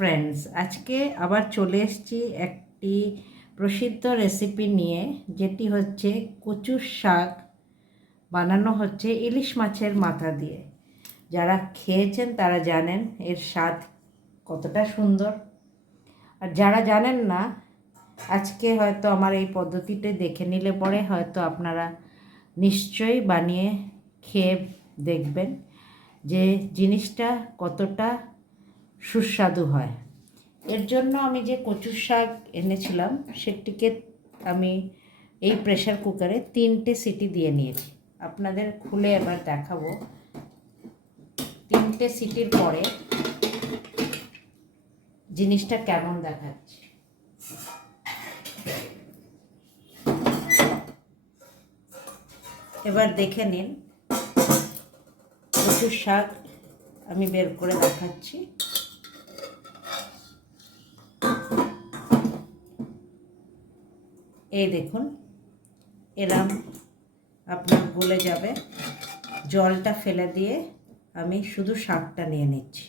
Friends, আজকে আবার চলে এসেছি একটি প্রসিদ্ধ রেসিপি নিয়ে, যেটি হচ্ছে কচুর শাক বানানো হচ্ছে ইলিশ মাছের মাথা দিয়ে। যারা খেয়েছেন তারা জানেন এর স্বাদ কতটা সুন্দর, আর যারা জানেন না আজকে হয়তো আমার এই পদ্ধতিটা দেখে নিলে পরে হয়তো আপনারা নিশ্চয়ই বানিয়ে খেয়ে দেখবেন যে জিনিসটা কতটা সুস্বাদু হয়। এর জন্য আমি যে কচুর শাক এনেছিলাম সেটিকে আমি এই প্রেসার কুকারে 3টে সিটি দিয়ে নিয়েছি। আপনাদের খুলে এবার দেখাবো 3টে সিটির পরে জিনিসটা কেমন দেখাচ্ছে। এবার দেখে নিন, কচুর শাক আমি বের করে দেখাচ্ছি। এই দেখুন, এরম আপনার গলে যাবে। জলটা ফেলে দিয়ে আমি শুধু শাকটা নিয়ে নিচ্ছি।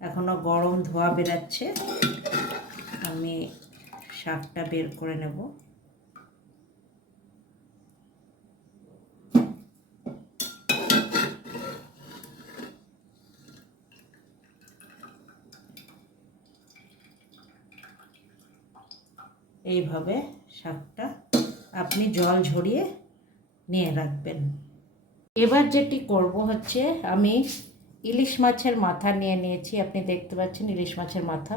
এখনো গরম ধোয়া বেরাচ্ছে, আমি শাকটা বের করে নেব। এইভাবে শাকটা আপনি জল ঝরিয়ে নিয়ে রাখবেন। এবার যেটি করব হচ্ছে, আমি ইলিশ মাছের মাথা নিয়ে নিয়েছি। আপনি দেখতে পাচ্ছেন ইলিশ মাছের মাথা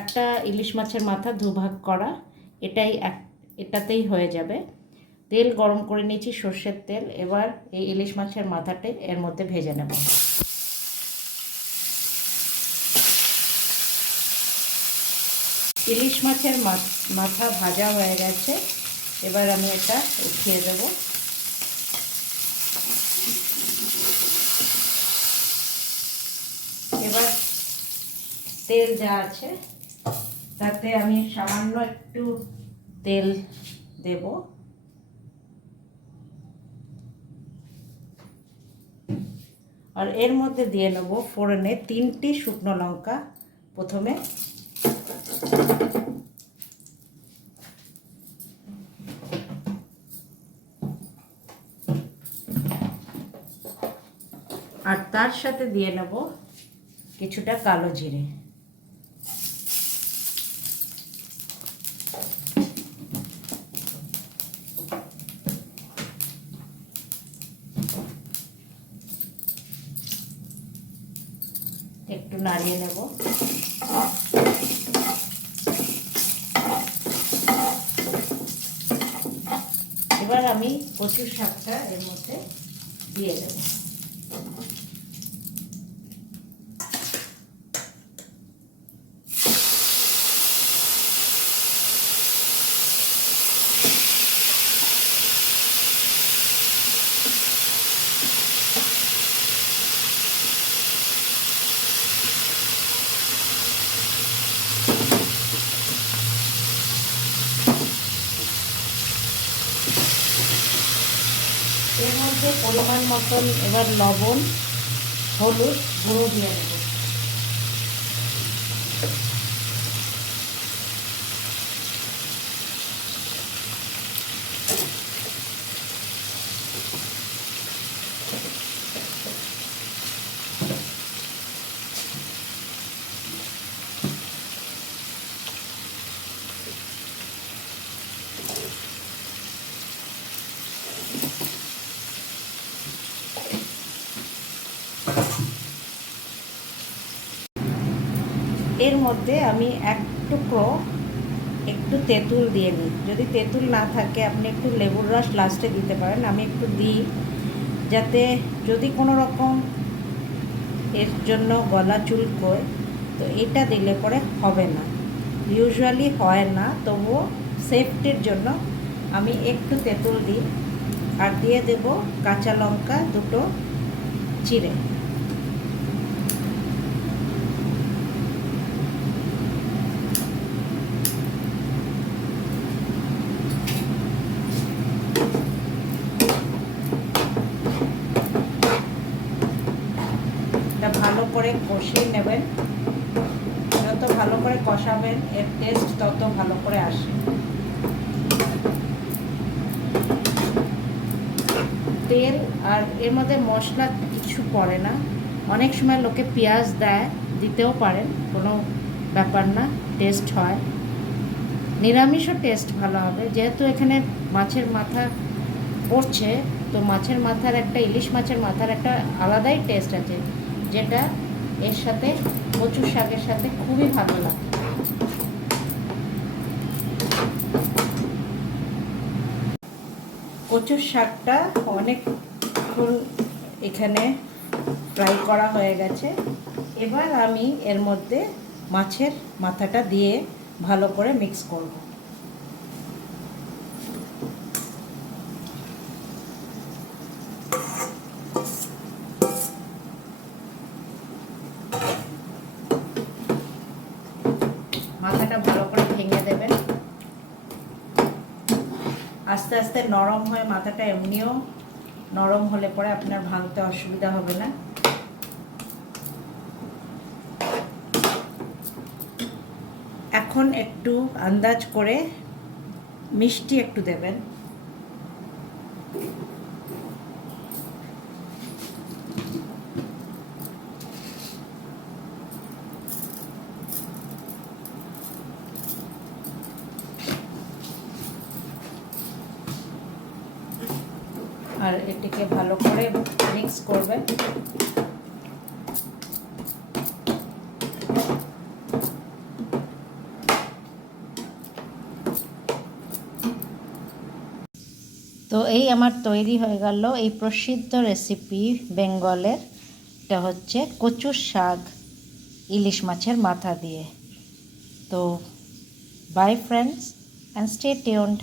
একটা ইলিশ মাছের মাথা দুভাগ করা, এটাতেই হয়ে যাবে। তেল গরম করে নিয়েছি, সর্ষের তেল। এবার এই ইলিশ মাছের মাথাটা এর মধ্যে ভেজে নেব। ইলিশ মাছের মাথা ভাজা হয়ে গেছে, এবার আমি এটা উঠিয়ে দেব। এবার তেল যা আছে তাতে আমি সামান্য একটু তেল দেব। আর এর মধ্যে দিয়ে নেব ফোড়নে 3টে শুকনো লঙ্কা। প্রথমে আর তার সাথে দিয়ে নেব কিছুটা কালো জিরে। একটু নাড়িয়ে নেব। এবার আমি কচুর শাকটা এর মধ্যে দিয়ে দেব। এর মধ্যে পরিমাণ মতন এবার লবণ, হলুদ গুঁড়ো দিয়ে দেব। এর মধ্যে আমি একটু তেঁতুল দিয়ে নিই। যদি তেঁতুল না থাকে আপনি একটু লেবুর রস লাস্টে দিতে পারেন। আমি একটু দিই যাতে যদি কোনো রকম এর জন্য গলা চুলকোয়, তো এটা দিলে পরে হবে না। ইউজুয়ালি হয় না, তবুও সেফটির জন্য আমি একটু তেঁতুল দিই। আর দিয়ে দেব কাঁচা লঙ্কা 2টো চিড়ে। কষিয়ে নেবেন। যত ভালো করে কষাবেন এর টেস্ট তত ভালো করে আসে। তেল আর এর মধ্যে মশলা কিছু পড়ে না। অনেক সময় লোকে পেঁয়াজ দেয়, দিতেও পারেন, কোনো ব্যাপার না, টেস্ট হয়। নিরামিষও টেস্ট ভালো হবে, যেহেতু এখানে মাছের মাথা পড়ছে, তো মাছের মাথার একটা, ইলিশ মাছের মাথার একটা আলাদাই টেস্ট আছে, যেটা এর সাথে কচুর শাকের সাথে খুবই ভালো লাগে। কচুর শাকটা অনেকক্ষণ এখানে ফ্রাই করা হয়ে গেছে। এবার আমি এর মধ্যে মাছের মাথাটা দিয়ে ভালো করে মিক্স করব। মাথাটা ভালো করে ভেঙে দেবেন। আস্তে আস্তে নরম হয়ে, মাথাটা এমনিও নরম হলে পরে আপনার ভাঙতে অসুবিধা হবে না। এখন একটু আন্দাজ করে মিষ্টি একটু দেবেন। আর এটিকে ভালো করে মিক্স করবেন। তো এই আমার তৈরি হয়ে গেল এই প্রসিদ্ধ রেসিপি বেঙ্গলের। এটা হচ্ছে কচুর শাক ইলিশ মাছের মাথা দিয়ে। তো by friends, and stay tuned.